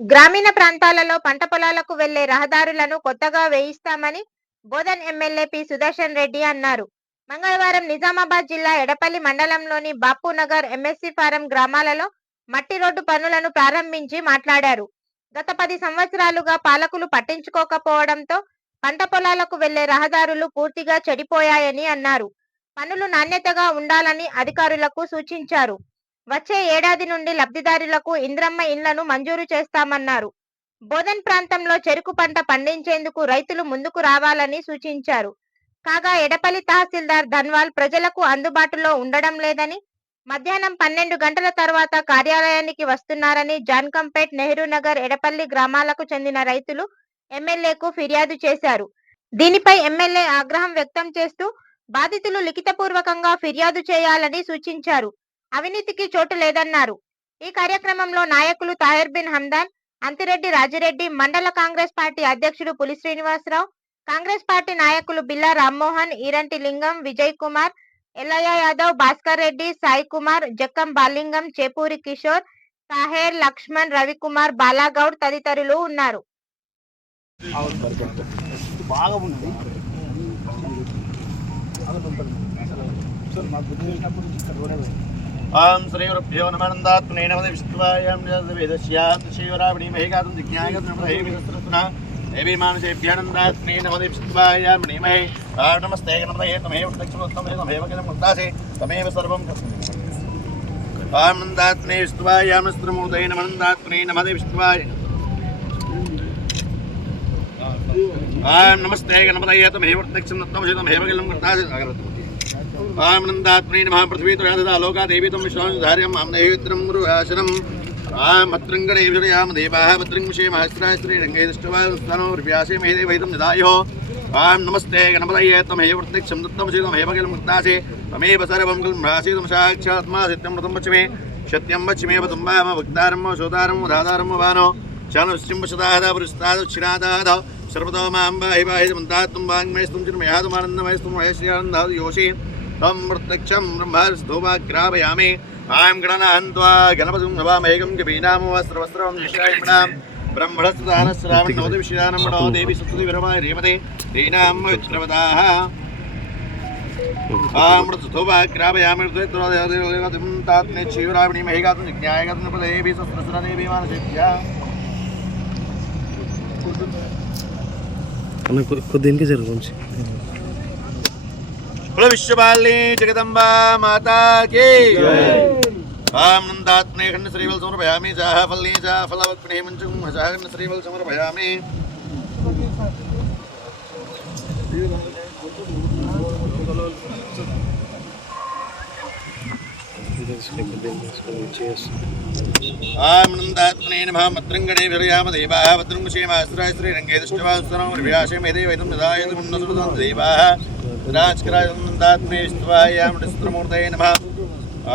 గ్రామీణ ప్రాంతాలలో పంట పొలాలకు వెళ్ళే రహదారులను కొత్తగా వేయిస్తామని బోధన్ ఎమ్మెల్యే పి. సుదర్శన్ రెడ్డి అన్నారు. మంగళవారం నిజామాబాద్ జిల్లా ఎడపల్లి మండలంలోని బాపూనగర్ ఎంఎస్సి ఫారం గ్రామాలలో మట్టి రోడ్డు పనులను ప్రారంభించి మాట్లాడారు. గత పది సంవత్సరాలుగా పాలకులు పట్టించుకోకపోవడంతో పంట పొలాలకు వెళ్ళే రహదారులు పూర్తిగా చెడిపోయాయని అన్నారు. పనులు నాణ్యతగా ఉండాలని అధికారులకు సూచించారు. వచ్చే ఏడాది నుండి లబ్ధిదారులకు ఇంద్రమ్మ ఇండ్లను మంజూరు చేస్తామన్నారు. బోధన్ ప్రాంతంలో చెరుకు పంట పండించేందుకు రైతులు ముందుకు రావాలని సూచించారు. కాగా ఎడపల్లి తహసీల్దార్ ధన్వాల్ ప్రజలకు అందుబాటులో ఉండడం లేదని మధ్యాహ్నం పన్నెండు గంటల తర్వాత కార్యాలయానికి వస్తున్నారని జాన్కంపేట్ నెహ్రూ నగర్ ఎడపల్లి గ్రామాలకు చెందిన రైతులు ఎమ్మెల్యేకు ఫిర్యాదు చేశారు. దీనిపై ఎమ్మెల్యే ఆగ్రహం వ్యక్తం చేస్తూ బాధితులు లిఖితపూర్వకంగా ఫిర్యాదు చేయాలని సూచించారు. అవినీతికి చోటు లేదన్నారు. ఈ కార్యక్రమంలో నాయకులు తాహిర్ బిన్ హందాన్ అంతిరెడ్డి రాజిరెడ్డి మండల కాంగ్రెస్ పార్టీ అధ్యక్షుడు పులి శ్రీనివాసరావు కాంగ్రెస్ పార్టీ నాయకులు బిల్లా రామ్మోహన్ ఈరంటి లింగం విజయ్ కుమార్ ఎల్లయ్య యాదవ్ భాస్కర్ రెడ్డి సాయి కుమార్ జక్కం బాలింగం చేపూరి కిషోర్ తాహేర్ లక్ష్మణ్ రవికుమార్ బాలాగౌడ్ తదితరులు ఉన్నారు. బాగా ओम नमस्ते गुरुभ्यो नमः नन्दात्मने नमः विष्णुवायां नमस्ते श्रीवरावणी महिगातं जिज्ञायगतं नमस्ते देवी मानसेभ्यानन्दात्मने नमः विष्णुवायां निमहे नमस्ते, नमः तमेव दक्षिणोत्तमे नमस्ते किलं मुक्तासे तमेव सर्वं आनन्दात्मने नमस्ते स्त्रमूर्धये नमः नन्दात्मने नमः विष्णुवाय नमस्ते गणपतये तमेव दक्षिणोत्तमे तमेव किलं मुक्तासे आनंदात्मने नमः पृथ्वी तुया तथा लोका देवी तुम विश्वां धार्यम् आमनेहित्रं गुरुआशनम् आमत्रङ्गणेभ्ययाम देवाः भद्रं विषये महस्त्रास्त्री रङ्गे दृष्ट्वा स्थानो निधायो आं नमस्ते, गणपतये तमेव प्रत्यक्षं दत्तं चेतमेव किल मुक्तासे। तमेव सर्वं किल भ्रासि तुम साक्षात्मा, सत्यं व्रतं वच्मि सत्यं वच्मेव तुम्बाम भक्तारं श्रोतारं राधारं वानो। चानुश्चिं सर्वतो माँ वाहि वाहि मन्दात्तं वाङ्मयस्तं चिन्मयादमानन्दमयस्तं महेश्रियानन्दाद योषे। तं मृत्यक्षं ब्रह्मस्तूपाग्रापयामि आं गणनहन्त्वा गणपतिं नवामेकं कवीनामवस्त्रवस्त्रं निशायिणां ब्रह्मणस्वदानस्य रामणोदिविषयानं मणो देवी सप्तति विरमाय रेमते दीनां वित्रवताः आमृतस्तूपाग्रापयामि तात्मे क्षीराविणी महिगातुं जिज्ञायगातुं नृपदेवी सस्त्रसुरदेवी मानसेभ्या हमें खुद इनकी ज़रूरत है విశ్వపాలిని జగదంబా మాతా కి ఆనందాత్మే ఖండ శ్రీవల్ సమర్పయామి చాహ ఫల్ని చా ఫలవత్నే మంచం చాహ ఖండ శ్రీవల్ సమర్పయామి ఆనందాత్మనే నమః మత్రంగణే విరయామ దేవాः భద్రం క్షేమాశ్రాయ శ్రీరంగే దృష్టవాసనం వివ్యాసే మే దేవైతం నిదాయతం ఉన్నసుతం దేవాः రాజకరాజనందాత్మే విష్ణువాయామృతమూర్తయే నమః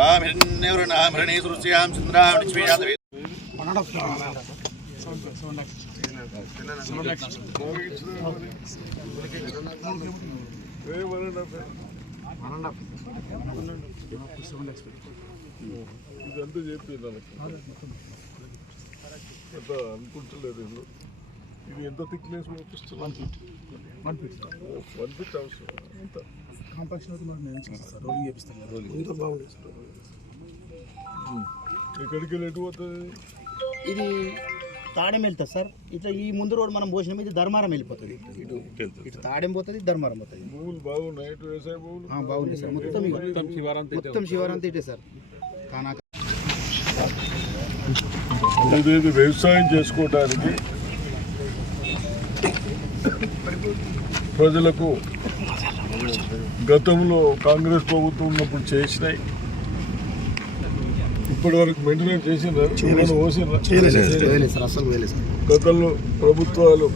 ఆమిర్ణ్యవృణామృణే సృశ్యాం చంద్రాం నిశ్వేయాదవే ఇదంతా చెప్పి ఎంత అనుకుంటలేదు వీళ్ళు. ఇది ఎంత థిక్నెస్ పంపిస్తున్నారు వన్ ఫీట్ వన్ ఫిట్ అవసరం ఎంత? కాంపాక్షన్ అయితే మనం నేను చేస్తాను సార్? రోలింగ్ చేపిస్తాను కదా, రోలింగ్ ఎంత బాగుంది సార్? ఎక్కడికి వెళ్ళి ఎటు పోతుంది ఇది తాడెం వెళ్తుంది సార్. ఇట్లా ఈ ముందు రోడ్ మనం పోసినాం ఇది ధర్మారం వెళ్ళిపోతుంది. ఇటు ఇటు తాడెం పోతుంది ధర్మారం పోతుంది. భూములు బాగున్నాయి? బాగుంది సార్. మొత్తం ఇక మొత్తం శివారంతా ఇటే సార్. కానా ఇదేది వ్యవసాయం చేసుకోవడానికి ప్రజలకు గతంలో కాంగ్రెస్ ప్రభుత్వం ఉన్నప్పుడు చేసినాయి. ఇప్పటి వరకు మెయింటెనెన్స్ వేయలేదు సార్ గతంలో ప్రభుత్వాలు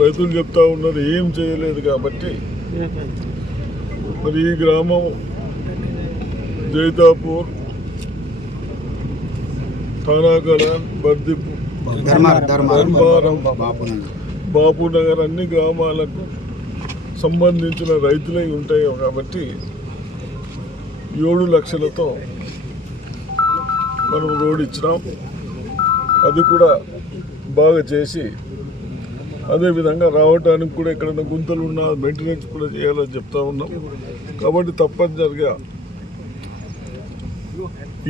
రైతులు చెప్తా ఉన్నారు ఏం చేయలేదు కాబట్టి మరి ఈ గ్రామం జైతాపూర్ థానాగఢ్ బర్దిపు ధర్మారం బాపు నగర్ అన్ని గ్రామాలకు సంబంధించిన రైతులై ఉంటాయి కాబట్టి ఏడు లక్షలతో మనం రోడ్ ఇచ్చినాం. అది కూడా బాగా చేసి అదేవిధంగా రావడానికి కూడా ఎక్కడైనా గుంతలు ఉన్నా మెయింటెనెన్స్ కూడా చేయాలని చెప్తా ఉన్నాం. కాబట్టి తప్పనిసరిగా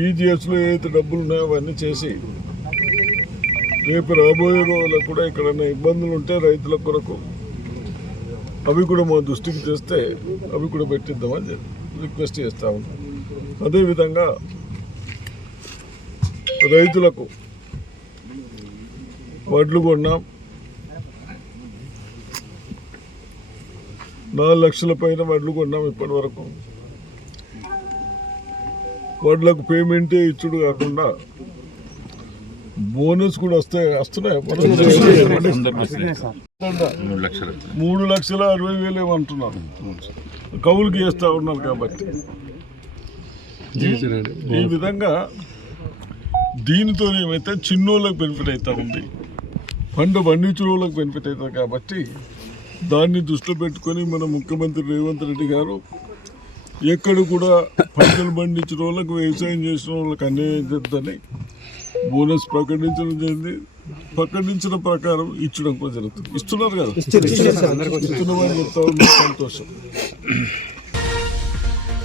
ఈజీఎస్లో ఏదైతే డబ్బులు ఉన్నాయో అవన్నీ చేసి రేపు రాబోయే రోజుల్లో కూడా ఎక్కడైనా ఇబ్బందులు ఉంటే రైతుల కొరకు అవి కూడా మా దృష్టికి తెస్తే అవి కూడా పెట్టిద్దామని రిక్వెస్ట్ చేస్తా ఉన్నాం. అదేవిధంగా రైతులకు వడ్లు కొన్నాం. నాలుగు లక్షల పైన వడ్లు కొన్నాం ఇప్పటి వరకు. వడ్లకు పేమెంటే ఇచ్చుడు కాకుండా బోనస్ కూడా వస్తాయి వస్తున్నాయి? మూడు లక్షలు. అరవై వేలు ఏమంటున్నారు కవులుకి చేస్తా ఉన్నారు కాబట్టి. ఈ విధంగా దీనితో ఏమైతే చిన్నోళ్ళకి బెనిఫిట్ అవుతా ఉంది. పంట పండించిన వాళ్ళకి బెనిఫిట్ అవుతుంది కాబట్టి దాన్ని దృష్టిలో పెట్టుకొని మన ముఖ్యమంత్రి రేవంత్ రెడ్డి గారు ఎక్కడ కూడా పంటలు పండించిన వాళ్ళకు వ్యవసాయం చేసిన వాళ్ళకి అన్యాయం చేద్దని బోనస్ ప్రకటించడం జరిగింది. ప్రకటించిన ప్రకారం ఇచ్చడం కూడా జరుగుతుంది. ఇస్తున్నారు కదా? చెప్తా. ఉన్నారు సంతోషం.